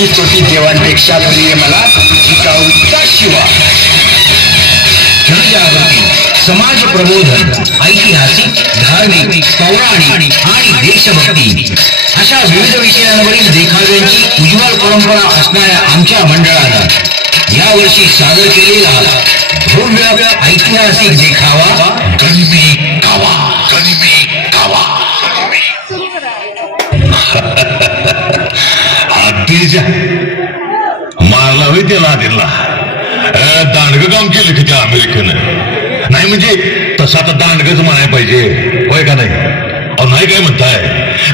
कोटी देवांपेक्षा प्रिय मला जिजाऊचा शिवा. जनजागृती, समाज प्रबोधन, ऐतिहासिक, धार्मिक, पौराणिक आणि देशभक्ती अशा विविध विषयांवरील देखाव्यांची उज्ज्वल परंपरा असणाऱ्या आमच्या मंडळानं यावर्षी सादर केलेला भव्य ऐतिहासिक देखावा गणपी कावा. गणपी कावा. मारला होय त्याला दिला. दांडगं काम केलं की त्या अमेरिकेनं. नाही म्हणजे तसं आता दांडगच म्हणायला पाहिजे होय का नाही? नाही काय म्हणताय?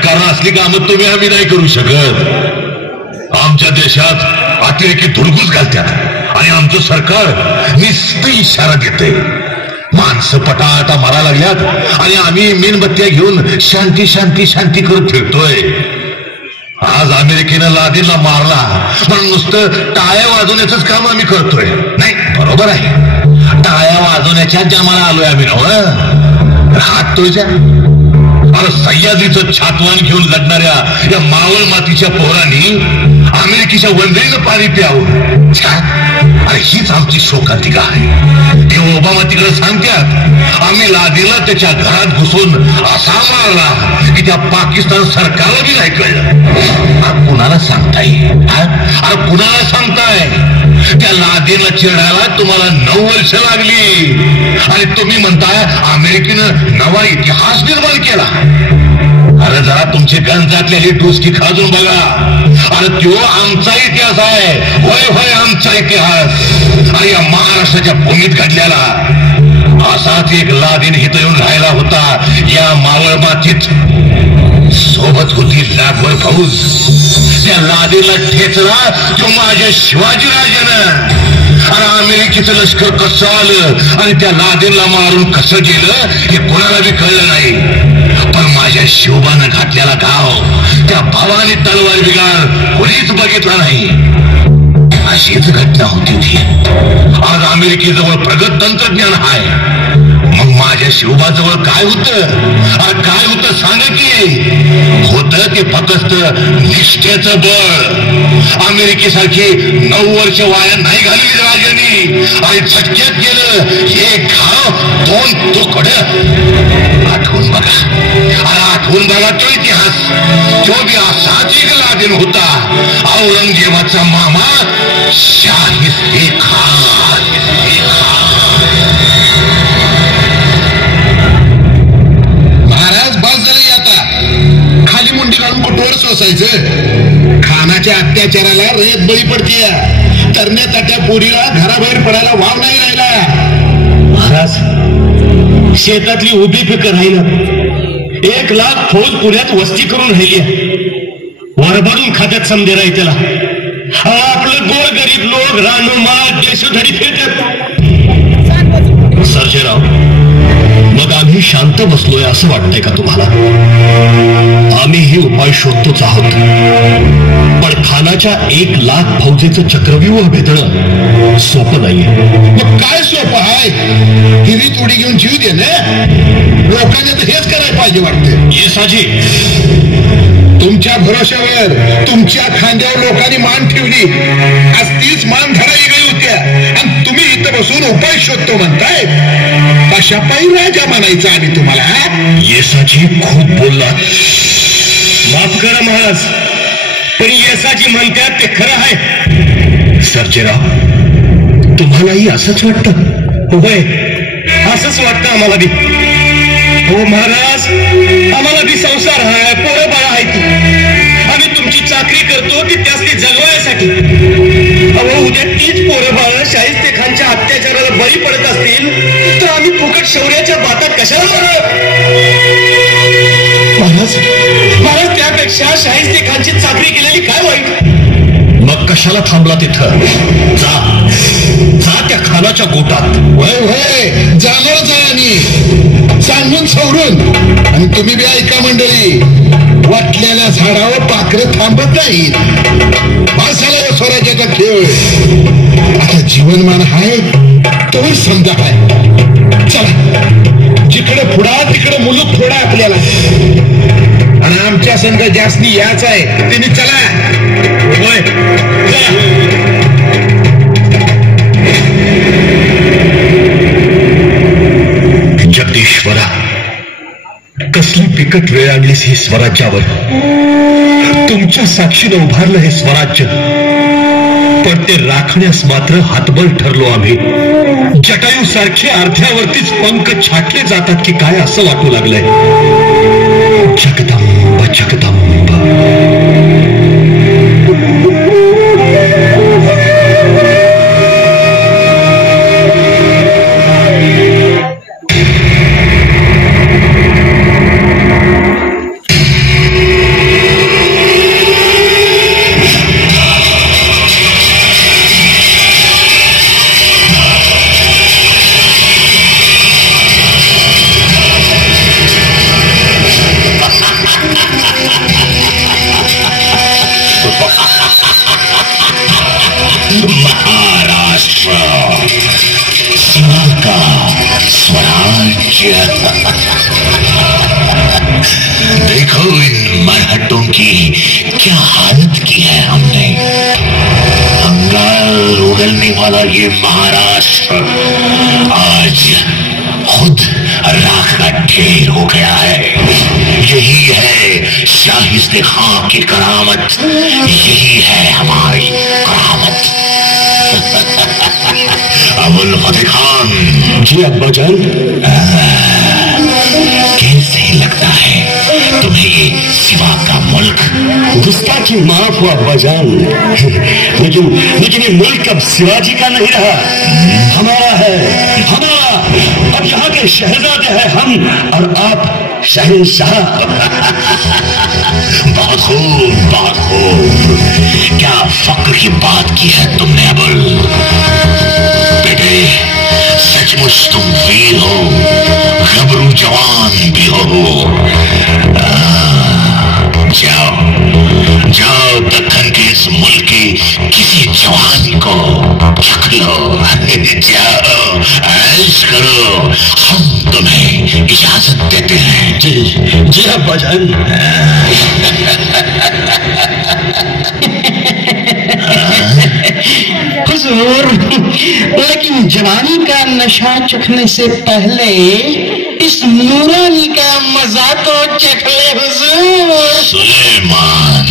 कारण असली कामं तुम्ही आम्ही नाही करू शकत. आमच्या देशात अतिरेकी धुडगूस घालतात आणि आमचं सरकार नुसतं इशारा देते. माणसं पटाटा मारा लागल्यात आणि आम्ही मेणबत्त्या घेऊन शांती शांती शांती करत फिरतोय. आज अमेरिकेनं लादेनला मारला म्हणून नुसतं टाळ्या वाजवण्याचंच काम आम्ही करतोय. नाही, बरोबर आहे, टाळ्या वाजवण्याच्या जमाला आलोय आम्ही. राहतोय अरे सह्याद्रीचं छातवान घेऊन लढणाऱ्या या मावळ मातीच्या पोरांनी अमेरिकेच्या वंदरीनं पाणी प्यावं. अरे हीच आमची शोकांतिका आहे. ते ओबामा तिकडे सांगतात आम्ही लादेनला त्याच्या घरात घुसून असा मारला की त्या पाकिस्तान सरकारला बी नाही कळलं. कुणाला सांगताय? अरे कुणाला सांगताय? त्या लादेनला चिरडायला तुम्हाला 9 वर्ष लागली आणि तुम्ही म्हणताय अमेरिकेनं नवा इतिहास निर्माण केला. अरे जरा तुमचे गंजातलेली टुसकी खाजून बघा. अरे तो आमचा इतिहास आहे. होय होय, आमचा इतिहास. आणि या महाराष्ट्राच्या भूमीत घडलेला असाच एक लादेन इथं येऊन राहिला होता. या मावळ मातीत सोबत होती लाखभर फौज. त्या लादेनला ठेचला तो माझ्या शिवाजीराजानं. अरे अमेरिकेचं लष्कर कसं आलं आणि त्या लादेनला मारून कसं गेलं हे कोणाला बी कळलं नाही. पण माझ्या शिवबानं घातलेला गाव, त्या भावाने तलवार बिगार कोणीच बघितला नाही. अशीच घटना होती ती. आज अमेरिकेजवळ प्रगत तंत्रज्ञान आहे, मग माझ्या शिवबाजवळ काय होतं? काय होतं सांगा की? होतं ते फक्त निष्ठेचं बळ. अमेरिकेसारखी 9 वर्ष वाया नाही घालली राजांनी आणि झटक्यात गेलं एक घाव 2 तुकडं. आठवून बघा, अरे आठवून बघा तो इतिहास. तो बी असाच एक लादेन होता, औरंगजेबाचा मामा शाहिस्ते खान. महाराज बस झाले आता. खाली मुंडी काढून कुठवर सोसायचं? खानाच्या अत्याचाराला रेत बळी पडतीय. तरण्या ताट्या पोरीला घराबाहेर पडायला वाव नाही राहिला. महाराज शेतातली उभी पिकं राहिलं. 1 लाख फौज पुण्यात वस्ती करून राहिली. वरभरून खात्यात समजे राही त्याला. आपलं गोर गरीब लोक रानोमाळ देशोधडी फिरतात. सर्जेराव, मग आम्ही शांत बसलोय असं वाटतंय का तुम्हाला? आम्हीही उपाय शोधतोच आहोत. पण खानाच्या 1 लाख फौजेचं चक्रव्यूह भेदणं सोपं नाहीये. मग काय सोपं आहे? हिरी तोडी घेऊन जीव दे ना. लोकांनी तर हेच करायला पाहिजे वाटते. येसाजी, तुमच्या भरोश्यावर तुमच्या खांद्यावर लोकांनी मान ठेवली. आज तीच मान धडा वेगळी होत्या आणि तुम्ही इथं बसून उपाय शोधतो म्हणताय. कशा पायी राजा म्हणायचं आम्ही तुम्हाला? येसाजी खूप बोलला. माफ करा महाराज, पण येसाजी म्हणतात ते खरं आहे. सर्जेराव, तुम्हालाही असंच वाटतं? होय, असंच वाटतं आम्हाला बी. हो महाराज, आम्हाला बी संसार आहे, पोरं बाळा आहेत. आम्ही तुमची चाकरी करतो ती त्यासनी जगवायसाठी. अहो उद्या तीच पोरं बाळा शाहिस्ते खानच्या अत्याचाराला बळी पडत असतील तर आम्ही फुकट शौर्याच्या बातात कशाला मारत? महाराज, महाराज त्यापेक्षा शाहिस्ते खानची चाकरी केलेली काय वाईट? मग कशाला थांबला तिथं? जा जा त्या खानाच्या गोटात. वय वय जाणार जा सांगून सवरून. आणि तुम्ही बी ऐका मंडळी, वाटलेल्या झाडावर पाखरं थांबत नाही. माणसाला स्वराज्याचा खेळ. आता जीवनमान आहे तोही समजा आहे. चला, जिकडे फुडा तिकडे मुलूक फोडा आपल्याला. आणि आमच्या संघ जास्ती याच आहे. तुम्ही चला. ओए, जगदीश्वरा, कसली बिकट वेळ आणलीस ही स्वराज्यावर. तुमच्या साक्षीनं उभारलं हे स्वराज्य, पण ते राखण्यास मात्र हातबल ठरलो आम्ही. जटायू सारखे अर्ध्यावरतीच पंख छाटले जातात की काय असं वाटू लागलंय. जगदंब जगदंब. देखो इन मरहटों की क्या हालत की है हमने. अंगार उगलने वाला ये महाराष्ट्र आज खुद राख का ढेर हो गया है. यही है शाहिस्ते खां की करामत, यही है हमारी करामत. अबुल फतेह खान. जी अब्बाजान. कैसे लगता है तुम्हें ये सिवा का मुल्क? गुस्ताखी माफ हो अब्बाजान, लेकिन ये मुल्क अब शिवाजी का नहीं रहा, हमारा है. हमारा. अब यहाँ के शहजादे हैं हम और आप शहंशाह. बहुत खूब, बहुत खूब. क्या फक्र की बात की है तुमने अबुल. बेटे, सचमुच तुम वीर हो, गबरू जवान भी हो. जाओ जाओ, दक्कन के इस मुल्क के किसी जवान को चख लो. जाओ, ऐश करो, हम तुम्हें इजाजत देते हैं. जी जी अब्बाजान. हुजूर, लेकिन जवानी का नशा चखने से पहले इस नूरानी का मजा तो चख ले हुजूर. सुलेमान.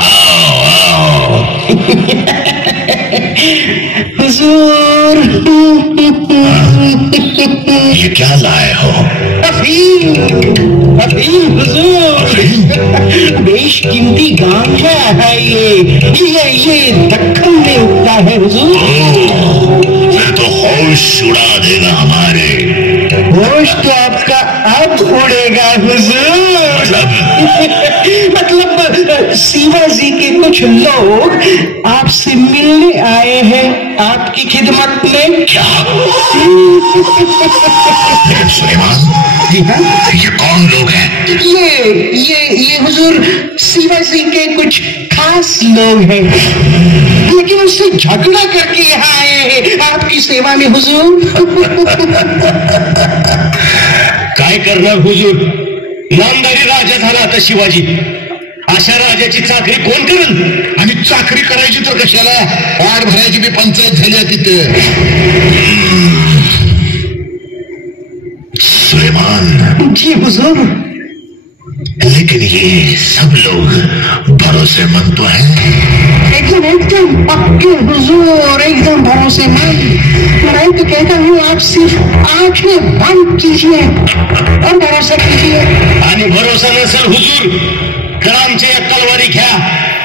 आओ आओ. हुजूर, ये क्या लाए हो? अफीम. अफीम हुजूर. बेशकीमती गांजा है ये दक्कन में उगता है हुजूर. फिर तो होश उड़ा देगा हमारे. होश तो आपका अब उड़ेगा हुजूर. मतलब शिवाजी के कुछ लोग आपसे मिलने आए हैं आपकी खिदमत में. क्या? लेकिन सुलेमान, जी हाँ, ये कौन लोग हैं? ये हुजूर शिवाजी के कुछ खास लोग हैं, लेकिन उससे झगड़ा करके यहाँ आए हैं आपकी सेवा में हुजूर. काय करणार हुजूर, नामदारी राजा झाला आता शिवाजी. अशा राजाची चाकरी कोण करेल? आणि चाकरी करायची तर कशाला, वाढ भरायची बी पंचायत झाली आहे तिथे. सुलेमान. जी हुजूर. लेकिन ये सब लोग भरोसेमंद तो हैं? एकदम पक्के हुजूर, एकदम भरोसेमंद. मैं तो कहता हूँ आप सिर्फ आंखें बंद कीजिए और भरोसा कीजिए. आणि भरोसा नसेल हुजूर, तर आमच्या या तलवारी घ्या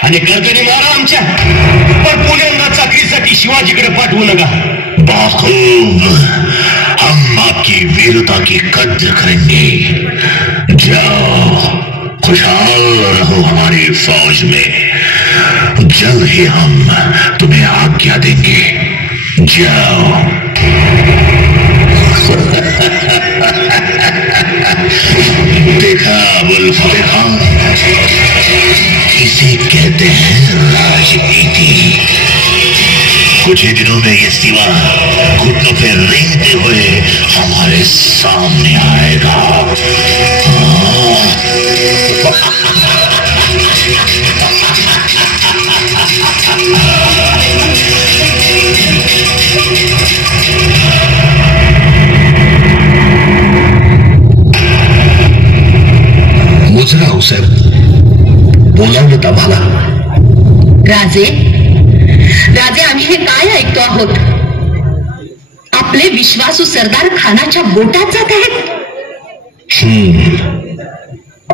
आणि गर्दनी मारा आमच्या, पण पुण्यांदा चाकरीसाठी शिवाजीकडे पाठवू नका. बहुत खूब, हम आपकी वीरता की कद्र करेंगे. जाओ, खुशहाल रहो हमारी फौज में. जल्द ही हम तुम्हें आज्ञा देंगे. जाओ. देखा अबुल फतेह खान, इसे कहते हैं राजनीति. कुछ ही दिनों में ये सिवा घुटनों पे रेंगते हुए हमारे सामने आएगा. हाँ. बोलावलं आम्हाला. राजे राजे, आम्ही हे काय ऐकतो आहोत? आपले विश्वासू सरदार खानाच्या बोटात जात आहेत.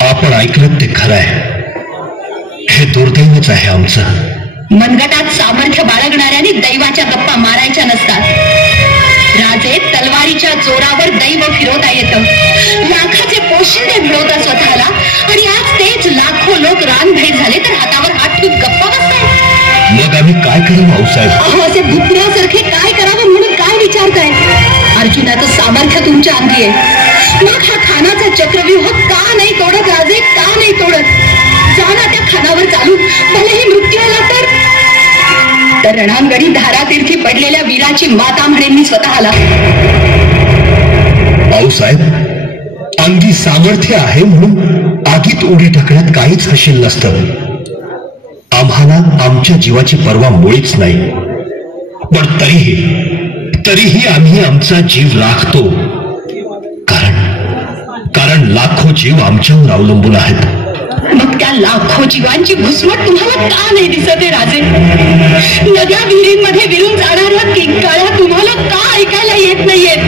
आपण ऐकलं ते खरं आहे. हे दुर्दैवच आहे आमचं. मनगटात सामर्थ्य बाळगणाऱ्याने दैवाच्या गप्पा मारायच्या नसतात. राजे, तलवारीच्या जोरावर दैव फिरवता येतं. लाखाचे पोशिंदे मिळवता स्वतःला, आणि आज तेच लाखो लोक रानभेद झाले तर हातावर हात ठेवून गप्पा बसताय. मग आम्ही काय करावं भाऊसाहेब? अहो, असे भुत्र्यासारखे काय करावं म्हणून काय विचारताय? अर्जुनाचं सामर्थ्य तुमच्या अंगी आहे. मग हा खानाचा चक्रव्यूह का नाही तोडत राजे, का नाही तोडत? जा ना त्या खानावर चालून, भलेही मृत्यू आला तर रणांगणी धारातीर्थी पडलेल्या वीराची माता म्हणेन मी स्वतःला. भाऊसाहेब, अंगी सामर्थ्य आहे म्हणून आगीत उडी टाकण्यात काहीच हशील नसतं. आम्हाला आमच्या जीवाची पर्वा मुळीच नाही. पण तरीही आम्ही आमचा जीव राखतो. कारण लाखो जीव आमच्यावर अवलंबून आहेत. मग त्या लाखो जीवांची घुसमट तुम्हाला का नाही दिसत आहे राजे? नद्या विहिरींमध्ये विरून जाणाऱ्या किंकाळ्या तुम्हाला का ऐकायला येत नाहीयेत?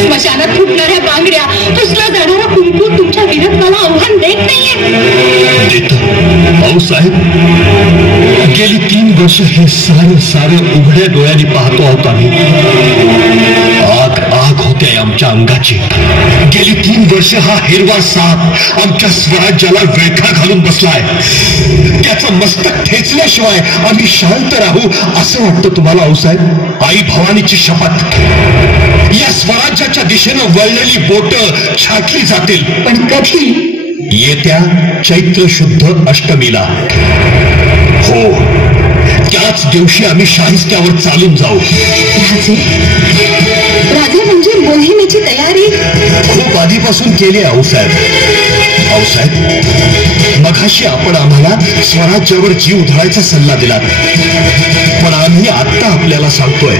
स्मशानात फुटणाऱ्या बांगड्या, पुसला जाणारा कुंकू तुमच्या वीरत्वाला आव्हान देत नाहीये. भाऊसाहेब, गेली 3 वर्ष हे सारे उघड्या डोळ्यांनी पाहतो आहोत आम्ही. आग होते आमच्या अंगाची. गेली 3 वर्ष हा हिरवा साप आमच्या स्वराज्याला वेठा घालून बसलाय. त्याचं मस्तक ठेचल्याशिवाय आम्ही शांत राहू असं वाटतं तुम्हाला भाऊसाहेब? आई भवानीची शपथ, या स्वराज्याच्या दिशेनं वळलेली बोट छाटली जातील. पण कधी? येत्या चैत्र शुद्ध अष्टमीला. हो, त्याच दिवशी आम्ही शाहिस्त्यावर चालून जाऊ. राजे म्हणजे मोहिमेची तयारी खूप आधीपासून केली आहे भाऊसाहेब. मघाशी आपण आम्हाला स्वराज्यावर जीव धरायचा सल्ला दिला, पण आम्ही आत्ता आपल्याला सांगतोय,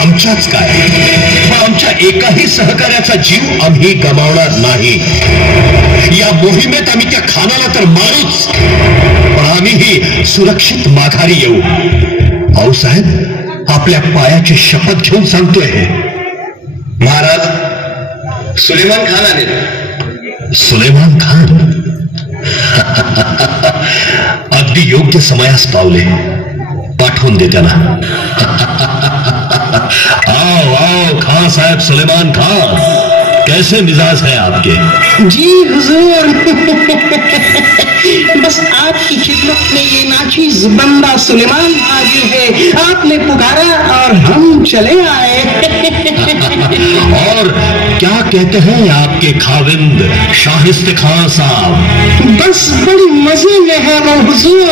आमच्याच काय, पण आमच्या एकाही सहकार्याचा जीव आम्ही गमावणार नाही. या मोहिमेत आम्ही त्या खानाला तर मारूच, पण आम्हीही सुरक्षित माघारी येऊ. भाऊसाहेब, आपल्या पायाची शपथ घेऊन सांगतोय. महाराज, सुलेमान खान आले. सुलेमान खान? अगदी योग्य समयास पावले. पाठवून दे त्यांना. आओ आओ खान साहब, सुलेमान खान, कैसे मिजाज है आपके? जी हुजूर, बस आपकी खिदमत में ये नाचीज बंदा सुलेमान हाजिर है. आपने पुकारा और हम चले आए. और क्या कहते हैं आपके खाविंद शाहिस्ते खान साहब? बस बड़ी मजे में है वो हुजूर.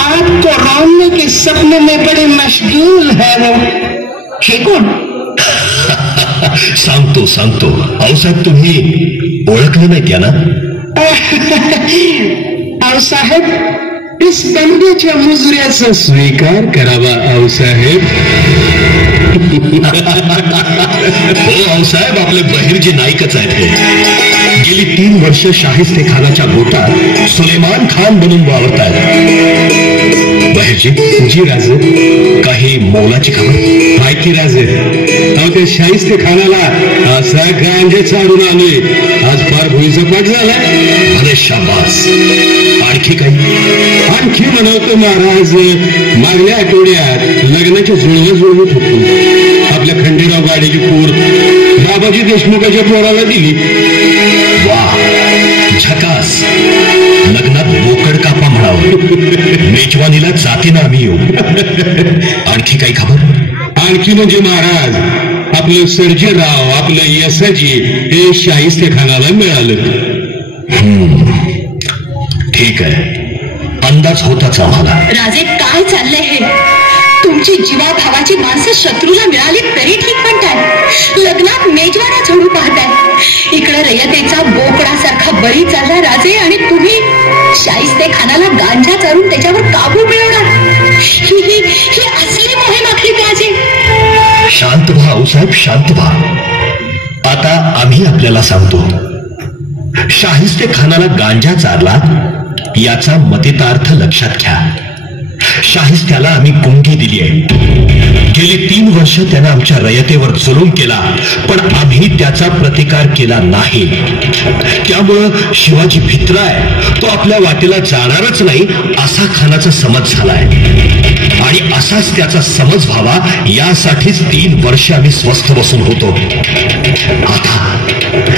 आपको रोने के सपने में बड़े मशगूल है वो. हे कोण? सांगतो. भाऊसाहेब, तुम्ही ओळखलं नाही त्यांना? आऊसाहेब, इस बंड्याच्या मुजऱ्याचा स्वीकार करावा आऊसाहेब. हो आऊसाहेब, आपले बहिर्जी नाईकच आहेत हे. गेली 3 वर्ष शाहिस्ते खानाच्या गोटात सुलेमान खान म्हणून वावरतात. बहिर्जी. जी राजे. काही मौलाची खबर? माहिती राजे, अहो त्या शाहिस्ते खानाला असा गांजे चाडून आलोय, आज फार भुईचा पाठ झाला. अरे शाबास. आणखी काही? आणखी म्हणवतो महाराज, मागल्या आठवड्यात लग्नाची जुळवत होतो. आपल्या खंडेराव गाडीची पोर बाबाजी देशमुखाच्या पोराला दिली. वा, झकास. लग्नात बोकड कापा म्हणावं. मेजवानीला जातीनं आम्ही येऊ. आणखी काही खबर? आणखी म्हणजे महाराज, आपलं सर्जेराव, आपलं यसाजी हे शाहिस्ते खानाला मिळालं. ठीक आहे, अंदाज होताच आम्हाला. राजे, काय चाललंय हे? तुमची जीवाभावाची माणसं शत्रूला मिळाली तरी ठीक म्हणताय. लग्नात मेजवाना झोडू पाहताय. इकडं रयतेचा बोकडासारखा बळी चालला राजे, आणि तुम्ही शाहिस्ते खानाला गांजा चारून त्याच्यावर काबू मिळवणार. ही असली मोहीम आखली राजे. शांत व्हा आऊसाहेब, शांत व्हा. आता आम्ही आपल्याला सांगतो. शाहिस्ते खानाला गांजा चारला याचा मतितार्थ लक्षात घ्या. शाहिस्त्याला आम्ही गुंगी दिली आहे. गेली 3 वर्ष त्यानं आमच्या रयतेवर जुलूम केला, पण आम्ही त्याचा प्रतिकार केला नाही. त्यामुळं शिवाजी भित्राय, तो आपल्या वाटेला जाणारच नाही असा खानाचा समज झालाय. आणि असाच त्याचा समज व्हावा यासाठीच 3 वर्ष आम्ही स्वस्थ बसून होतो.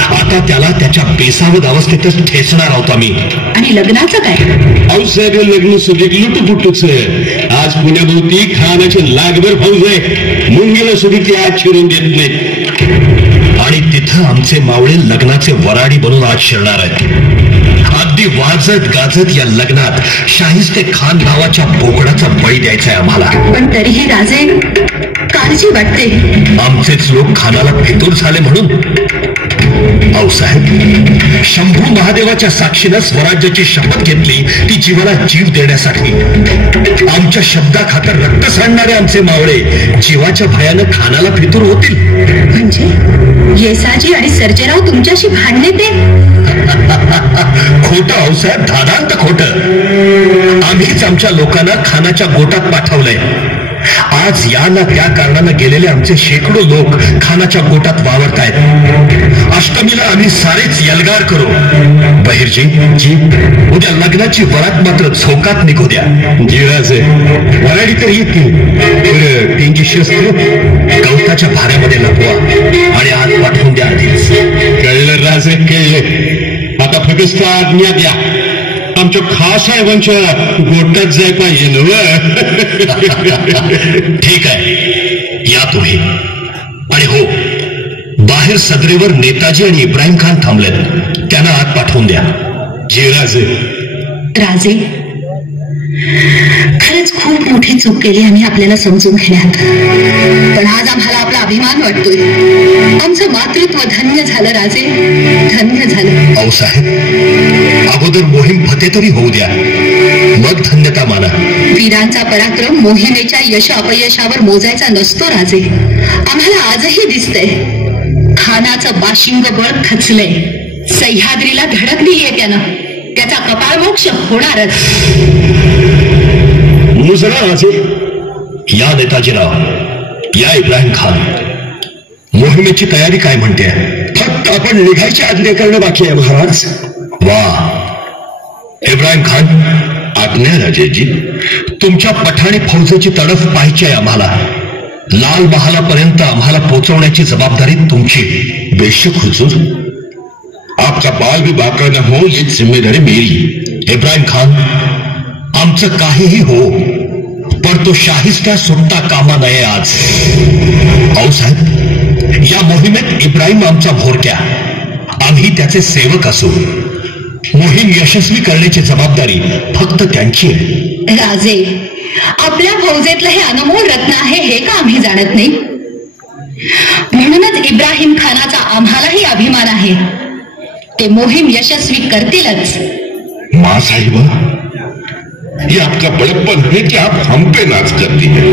आता त्याला त्याच्या बेसावध अवस्थेतच ठेचणार आहोत आम्ही. आणि लग्नाचं काय? औषध लग्न सुधीक लुटपुटूच. आज पुण्याभोवती खानाचे लागभर फौज आहे. मुंगीला सुधीक ते आज शिरून देत नाहीत. आणि तिथं आमचे मावळे लग्नाचे वराडी बनून आज शिरणार आहेत. अगदी वाजत गाजत या लग्नात शाहिस्ते खान नावाच्या बोकडाचा बळी द्यायचा आहे आम्हाला. पण तरीही राजे, काळजी वाटते. आमचेच लोक खानाला फितूर झाले म्हणून. आऊसाहेब, शंभू महादेवाच्या साक्षीनं स्वराज्याची शपथ घेतली, ती जीवाला जीव देण्यासाठी. आमच्या शब्दाखातर रक्त सांडणारे आमचे मावळे जीवाच्या भयानं खानाला फितूर होतील. म्हणजे येसाजी आणि सर्जेराव तुमच्याशी भांडणे ते? खोटं आऊसाहेब, धादांत खोटं. आम्हीच आमच्या लोकांना खानाच्या गोटात पाठवलंय. आज या ना त्या कारणानं गेलेले आमचे शेकडो लोक खानाच्या गोटात वावरतायत. अष्टमीला आम्ही सारेच यलगार करू. बहिरजी जी, उद्या लग्नाची वरात मात्र झोकात निघू द्या. जिराजे वराडी तर येतील, त्यांची शस्त्र गवताच्या भाऱ्यामध्ये लपवा आणि आत पाठवून द्या आधीच. कळलं राजे, कळलं. आता फक्त आज्ञा द्या. आमच्या खास साहेबांच्या गोटात जाय पाहिजे ना. ठीक आहे, या तुम्ही. आणि हो, बाहेर सदरेवर नेताजी आणि इब्राहिम खान थांबलेत, त्यांना आत पाठवून द्या. जी राजे. राजे, खरंच खूप मोठी चूक केली आम्ही आपल्याला समजून घेण्यात. पण आज आम्हाला आपला अभिमान वाटतोय. आमचं मातृत्व धन्य झालं राजे, धन्य झालं. आऊसाहेब, अगोदर मोहीम फते तरी होऊ द्या, मग धन्यता माना. वीरांचा पराक्रम मोहिमेच्या यश अपयशावर मोजायचा नसतो राजे. आम्हाला आजही दिसतंय खानाचं बाशिंग बळ खचलंय. सह्याद्रीला धडक दिलीये त्यानं. त्याचा कपाळमोक्ष होणारच. मुजरा राजे. या नेताजीराव, या इब्राहिम खान. मोहिमेची तयारी काय म्हणते? फक्त आपण निघायची आज्ञा करणं बाकी आहे महाराज. वा इब्राहिम खान. आज्ञा राजेजी. तुमच्या पठाणी फौजेची तडफ पाहिजे आहे आम्हाला. लाल महालापर्यंत आम्हाला पोहोचवण्याची जबाबदारी तुमची. बेशक हुजूर. आपका बाल भी बाका न हो, ये जिम्मेदारी मेरी. इब्राहिम खान, आमचं काहीही हो, पण तो शाहिस्त्या सुटता कामा नये आज. आऊसाहेब, या मोहिमेत इब्राहिम आमचा भोरक्या, आम्ही त्याचे सेवक असू. मोहीम यशस्वी करण्याची जबाबदारी फक्त त्यांची आहे. राजे, आपल्या फौजेतलं हे अनमोल रत्न आहे हे का आम्ही जाणत नाही? म्हणूनच इब्राहिम खानाचा आम्हालाही अभिमान आहे. ते मोहीम यशस्वी करतीलच. माँ साहिबा, ये आपका बड़प्पन है कि आप हम पे नाच करती हैं,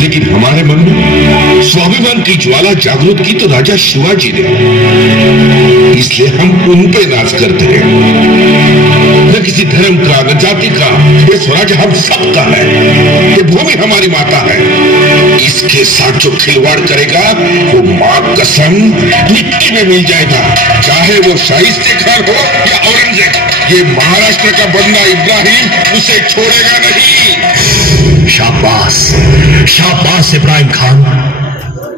लेकिन हमारे मन में स्वाभिमान की ज्वाला जागृत की तो राजा शिवाजी ने, इसलिए हम उन पे नाच करते हैं. न किसी धर्म का, न जाति का. ये स्वराज हम सबका है. ये भूमि हमारी माता है. इसके साथ जो खिलवाड़ करेगा वो माँ कसम मिट्टी में मिल जाएगा, चाहे वो शाहिस्ते खान हो या औरंगजेब. ये महाराष्ट्र का बंदा इब्राहिम उसे छोड़ेगा नहीं. शाबास, शाबास इब्राहिम खान.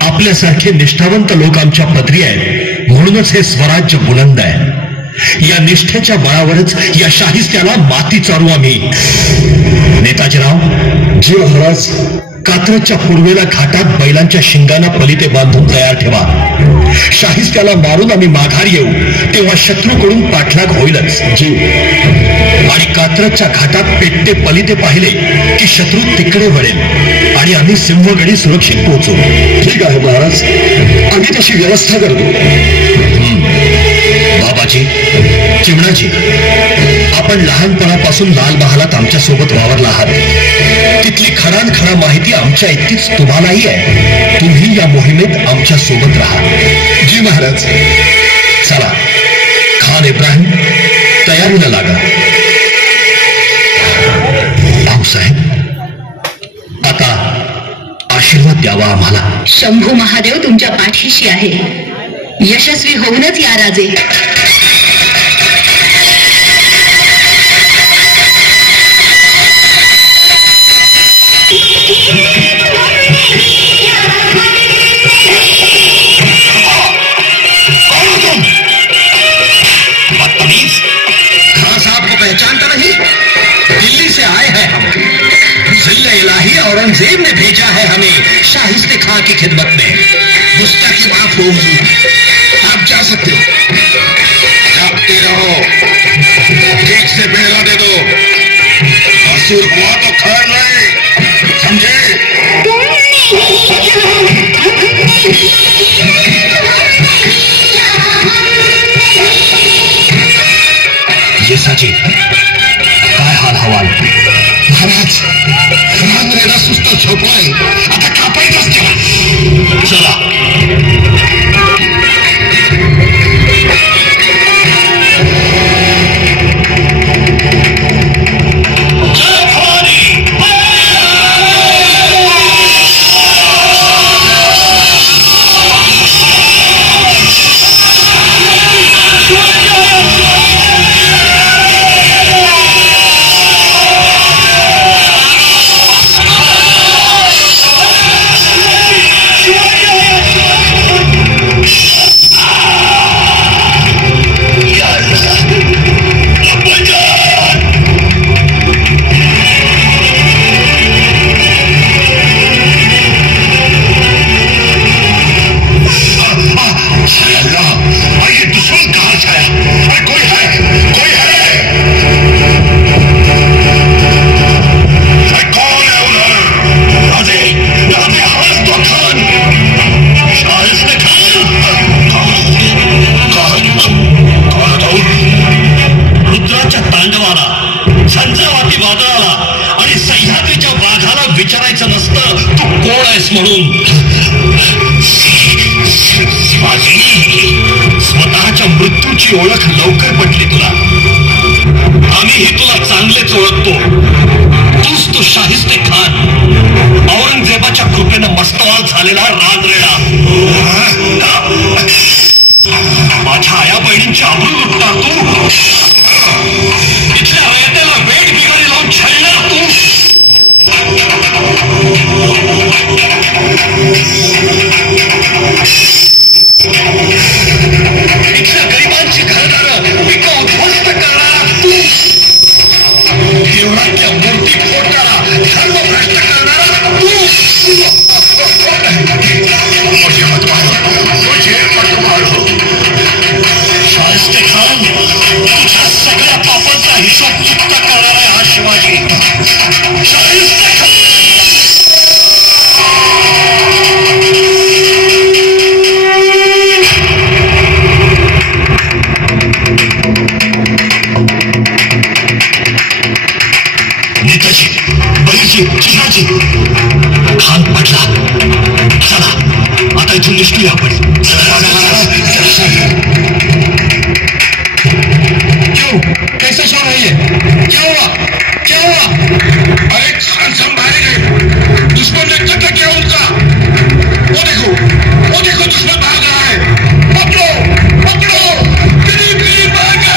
आपल्यासारखे निष्ठावंत लोक आमच्या पदरी आहेत, म्हणूनच हे स्वराज्य बुलंद आहे. या निष्ठेच्या बळावरच या शाहिस्त्याला माती चारू आम्ही. नेताजीराव. जी महाराज. कात्रजच्या पूर्वेला घाटात बैलांच्या शिंगांना पलिते बांधून तयार ठेवा. शाहिस्त्याला मारून आम्ही माघार येऊ तेव्हा शत्रूकडून पाठलाग होईलच. जी. आणि कात्रजच्या घाटात पेटते पलिते पाहिले की शत्रू तिकडे वळेल आणि आम्ही सिंहगडी सुरक्षित पोहोचू. ठीक आहे महाराज, आम्ही तशी व्यवस्था करतो. बाबाजी, चिमणाजी, आपण लहानपणापासून लाल महालात आमच्या सोबत वावरला आहात. तिथली खरा माहिती आमच्या इतकीच तुम्हालाही आहे. तुम्ही या मोहिमेत आमच्या सोबत राहा. जी महाराज. चला, खान विचारू न लागा. भाऊसाहेब, आता आशीर्वाद द्यावा आम्हाला. शंभू महादेव तुमच्या पाठीशी आहे. यशस्वी होऊनच या राजे. पहचानता नहीं? दिल्ली से आए हैं हम. जिल्ला इलाही औरंगजेब ने भेजा है हमें शाहिस्ते खां की खिदमत में. गुस्ताखी माफ होगी, आप जा सकते हो. जागते रहो, ठीक से बेड़ा दे दो. असुर हुआ तो खैर नहीं, समझे? येसाजी, काय हाल हवाल? महाराज, रानरेडा सुस्त झोपलाय. आता कापायचंच त्याला. चला. विचारायचं नसतं तू कोण आहेस म्हणून. स्वतःच्या मृत्यूची ओळख लवकर पटली तुला. आम्हीही तुला चांगलेच ओळखतो. तूच तो शाहिस्ते खान, औरंगजेबाच्या कृपेनं मस्तवाल झालेला राजरेडा. माझ्या आया बहिणींची आबरू लुटणार तू. इथल्या रयतेला वेट बिगारी लावून छळणार तू. इथल्या गरिबांची घरदारं पिकं उद्ध्वस्त करणारा तू. देवळातल्या मूर्ती फोडणारा, धर्मभ्रष्ट करणारा तू. शाहिस्ते खान, तुझ्या सगळ्या पापांचा हिशोब चुकता करणार आहे हा शिवाजी. शाहिस्ते खान. नेताजी, बहिजी, जिजाजी, खान पडला. चला आता इथून निघूया आपण. क्यों? कैसा सो रही है? क्या हुआ? क्या हुआ? अरे खान संभाले गए. दुश्मन ने कत्ल किया उनका. वो देखो दुश्मन भाग रहा है. पकड़ो, पकड़ो. करीब करीब भाग गए.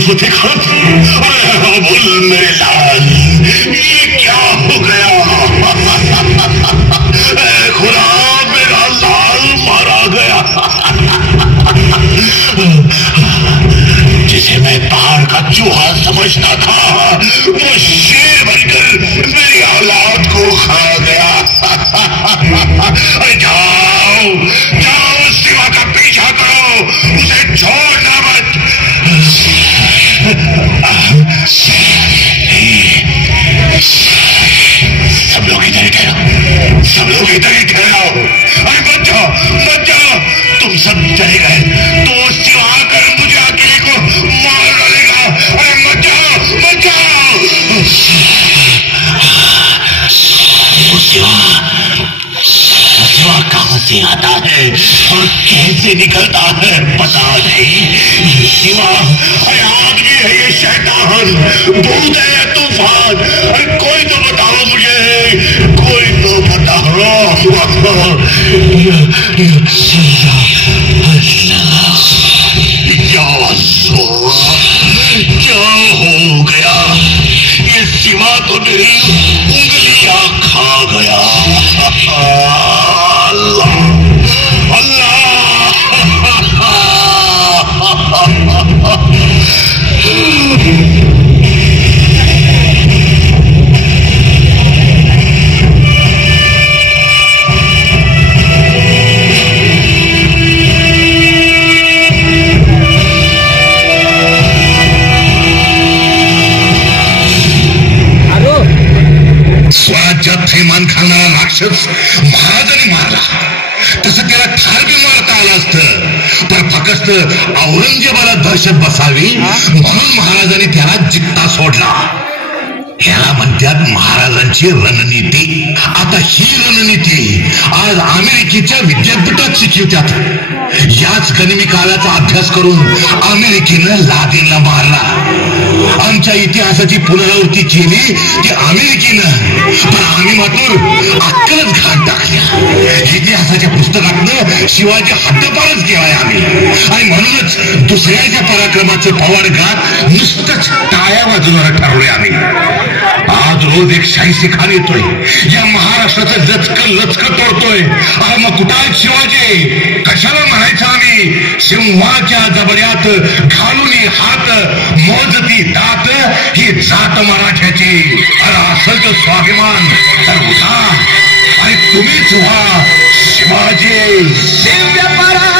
फतेह खान, बोल मेरे लाल, ये क्या हो गया? खुदा, मेरा लाल मारा गया. जिसे मैं पहाड़ का चूहा समझता था, वो शेर बनकर मेरी औलाद को खा गया. अरे जाओ जाओ, शिवा का सब लोग इधर ही ठहराओ। अरे मत जाओ, मत जाओ, तुम सब चले गए तो शिवा आकर मुझे अकेले को मार डालेगा। अरे मत जाओ, मत जाओ। शिवा कहां से आता है और कैसे निकलता है पता नहीं। ये शिवा अरे आदमी है, ये शैतान, भूत है, तूफान। अरे कोई तो बताओ मुझे, कोई तो बताओ। क्या हो गया? ये शिवा तो मेरी उंगलियां खा गया। अल्लाह अल्लाह। स्वराज्यात थैमान खाणारा राक्षस महाराजांनी मारला, तसं त्याला ठार बी मारता आलं असतं, पण फक्त औरंगजेबाला दहशत बसावी म्हणून महाराजांनी त्याला जित्ता सोडला. ह्याला म्हणतात महाराजांची रणनीती. आता ही रणनीती आज अमेरिकेच्या विद्यापीठात शिकवतात. याच गनिमी काळाचा अभ्यास करून अमेरिकेनं लादेनला मारला. आमच्या इतिहासाची पुनरावृत्ती केली ती अमेरिकेनं, पण आम्ही मात्र अक्कलच घाण टाकल्या. इतिहासाच्या पुस्तकातनं शिवाजी हद्दपारच केलाय आम्ही, आणि म्हणूनच दुसऱ्याच्या पराक्रमाचं पवाडगात नुसतंच टाळ्या वाजवणारं ठरवलंय आम्ही. आज रोज एक शाही खान येतोय, या महाराष्ट्राचं लचकं तोडतोय. अरे मग कुठं शिवाजी? कशाला म्हणायचं आम्ही? सिंहाच्या जबड्यात घालून हात मोजती दात ही जात मराठ्याची. अरे असं जो स्वाभिमान तर उठा आणि तुम्हीच व्हा शिवाजी. दिव्य परा